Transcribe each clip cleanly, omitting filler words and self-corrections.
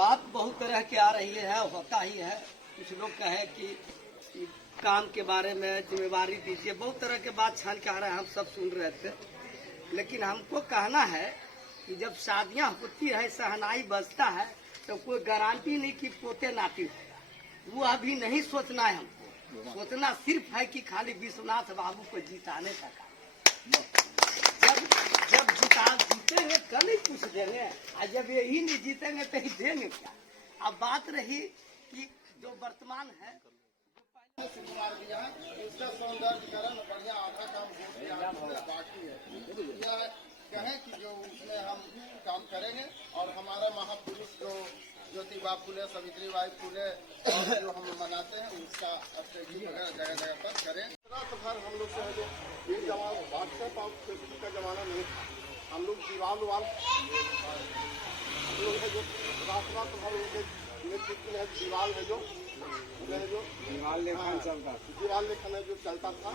बात बहुत तरह की आ रही है, होता ही है। कुछ लोग कहे कि काम के बारे में जिम्मेवारी दीजिए, बहुत तरह के बात छान के आ रहे हैं, हम सब सुन रहे थे। लेकिन हमको कहना है कि जब शादियां होती है, शहनाई बजता है, तो कोई गारंटी नहीं कि पोते नाती होगा। वो अभी नहीं सोचना है हमको, सोचना सिर्फ है कि खाली विश्वनाथ बाबू को जिताने का काम। जब जीतेंगे कल ही पूछ देंगे, और जब यही नहीं जीतेंगे तो ही देंगे क्या। अब बात रही कि जो वर्तमान है कुमार जी यहाँ उसका सौंदर्यकरण बढ़िया आधा काम बाकी है। यह कहें कि जो उसमें हम काम करेंगे और हमारा महापुरुष जो ज्योतिबा फुले, सावित्रीबाई फुले जो हम मनाते हैं उसका स्टैच्यू वगैरह जगह जगह पर करें। रात भर हम लोग जो है जो ये जमाना व्हाट्सएप और फेसबुक का जमाना नहीं था, हम लोग दीवाल हम लोग है जो रात भर उनके नेतृत्व में दीवाल है जो दीवाल लेखन है जो चलता था,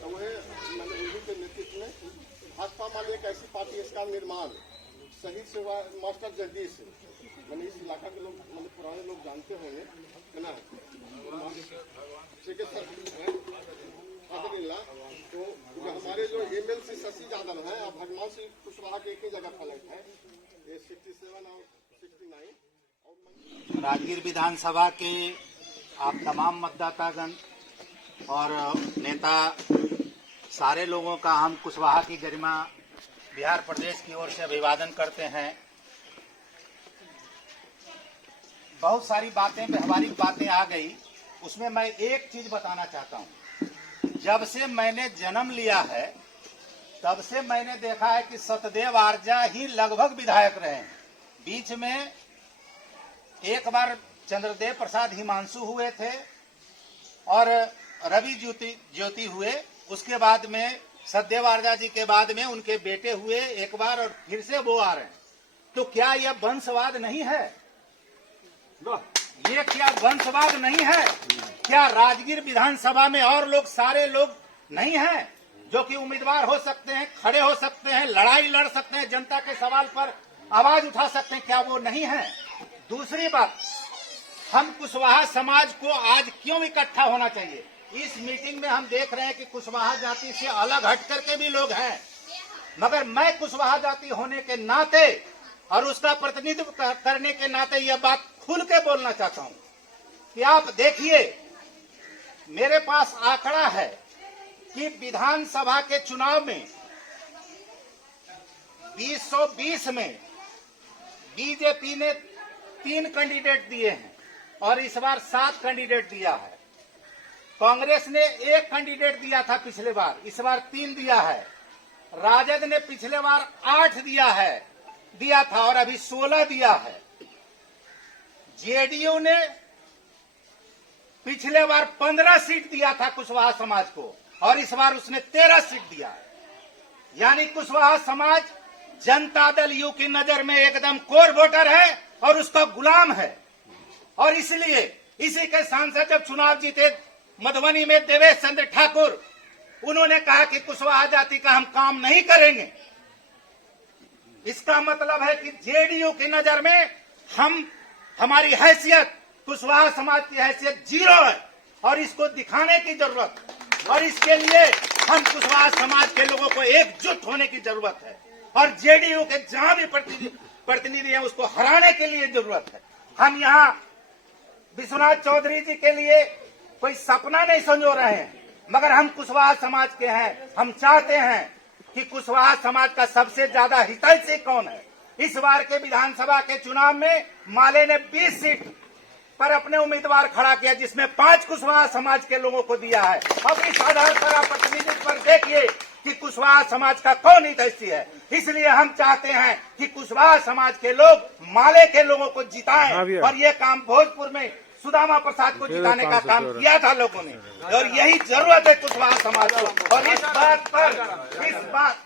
तो वह मैंने उन्हीं के नेतृत्व में भाजपा मान एक ऐसी पार्टी इसका निर्माण शहीद से हुआ मास्टर जगदीश, मैंने इस इलाका के लोग मतलब पुराने लोग जानते होंगे है ना, तो हमारे जो MLC शशि यादव है और भगवान सिंह कुशवाहा के एक ही जगह फ्लैट है, ये 67 और 69। राजगीर विधानसभा के आप तमाम मतदातागण और नेता सारे लोगों का हम कुशवाहा की गरिमा बिहार प्रदेश की ओर से अभिवादन करते हैं। बहुत सारी बातें, व्यवहारिक बातें आ गई, उसमें मैं एक चीज बताना चाहता हूं। जब से मैंने जन्म लिया है तब से मैंने देखा है कि सतदेव आर्जा ही लगभग विधायक रहे हैं। बीच में एक बार चंद्रदेव प्रसाद हिमांशु हुए थे और रवि ज्योति हुए, उसके बाद में सतदेव आर्जा जी के बाद में उनके बेटे हुए एक बार और फिर से वो आ रहे हैं। तो क्या यह वंशवाद नहीं है? ये क्या वंशवाद नहीं है? क्या राजगीर विधानसभा में और लोग, सारे लोग नहीं हैं जो कि उम्मीदवार हो सकते हैं, खड़े हो सकते हैं, लड़ाई लड़ सकते हैं, जनता के सवाल पर आवाज उठा सकते हैं? क्या वो नहीं है? दूसरी बात, हम कुशवाहा समाज को आज क्यों इकट्ठा होना चाहिए? इस मीटिंग में हम देख रहे हैं कि कुशवाहा जाति से अलग हट करके भी लोग हैं, मगर मैं कुशवाहा जाति होने के नाते और उसका प्रतिनिधित्व करने के नाते यह बात खुल के बोलना चाहता हूं कि आप देखिए, मेरे पास आंकड़ा है कि विधानसभा के चुनाव में 2020 में बीजेपी ने 3 कैंडिडेट दिए हैं और इस बार 7 कैंडिडेट दिया है। कांग्रेस ने 1 कैंडिडेट दिया था पिछले बार, इस बार 3 दिया है। राजद ने पिछले बार 8 दिया था और अभी 16 दिया है। जेडीयू ने पिछले बार 15 सीट दिया था कुशवाहा समाज को और इस बार उसने 13 सीट दिया है। यानी कुशवाहा समाज जनता दल यू की नजर में एकदम कोर वोटर है और उसका गुलाम है। और इसलिए इसी के सांसद जब चुनाव जीते मधुबनी में देवेश चंद्र ठाकुर, उन्होंने कहा कि कुशवाहा जाति का हम काम नहीं करेंगे। इसका मतलब है कि जेडीयू की नजर में हमारी हैसियत, कुशवाहा समाज की हैसियत 0 है और इसको दिखाने की जरूरत है। और इसके लिए हम कुशवाहा समाज के लोगों को एकजुट होने की जरूरत है और जेडीयू के जहां भी प्रतिनिधि हैं उसको हराने के लिए जरूरत है। हम यहाँ विश्वनाथ चौधरी जी के लिए कोई सपना नहीं संजो रहे हैं, मगर हम कुशवाहा समाज के हैं। हम चाहते हैं कि कुशवाहा समाज का सबसे ज्यादा हितैषी कौन है। इस बार के विधानसभा के चुनाव में माले ने 20 सीट पर अपने उम्मीदवार खड़ा किया, जिसमें 5 कुशवाहा समाज के लोगों को दिया है। अब इस आधार पर आप प्रतिनिधित्व पर देखिए कि कुशवाहा समाज का कौन हितैषी है। इसलिए हम चाहते हैं कि कुशवाहा समाज के लोग माले के लोगों को जिताएं और ये काम भोजपुर में सुदामा प्रसाद को जिताने का काम किया था लोगों ने, और यही जरूरत है कुशवाहा समाज को। और इस बात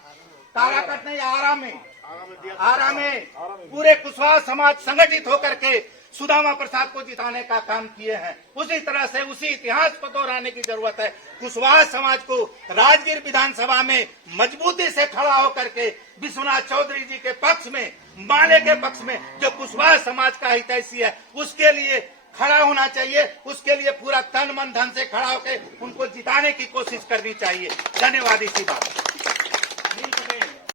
ताराकट नहीं, आरा में पूरे कुशवाहा समाज संगठित होकर के सुदामा प्रसाद को जिताने का काम किए हैं। उसी तरह से उसी इतिहास को दोहराने की जरूरत है। कुशवाहा समाज को राजगीर विधानसभा में मजबूती से खड़ा होकर के विश्वनाथ चौधरी जी के पक्ष में, माले के पक्ष में जो कुशवाहा समाज का हितैषी है उसके लिए खड़ा होना चाहिए। उसके लिए पूरा तन मन धन से खड़ा होकर उनको जिताने की कोशिश करनी चाहिए। धन्यवाद। इसी बात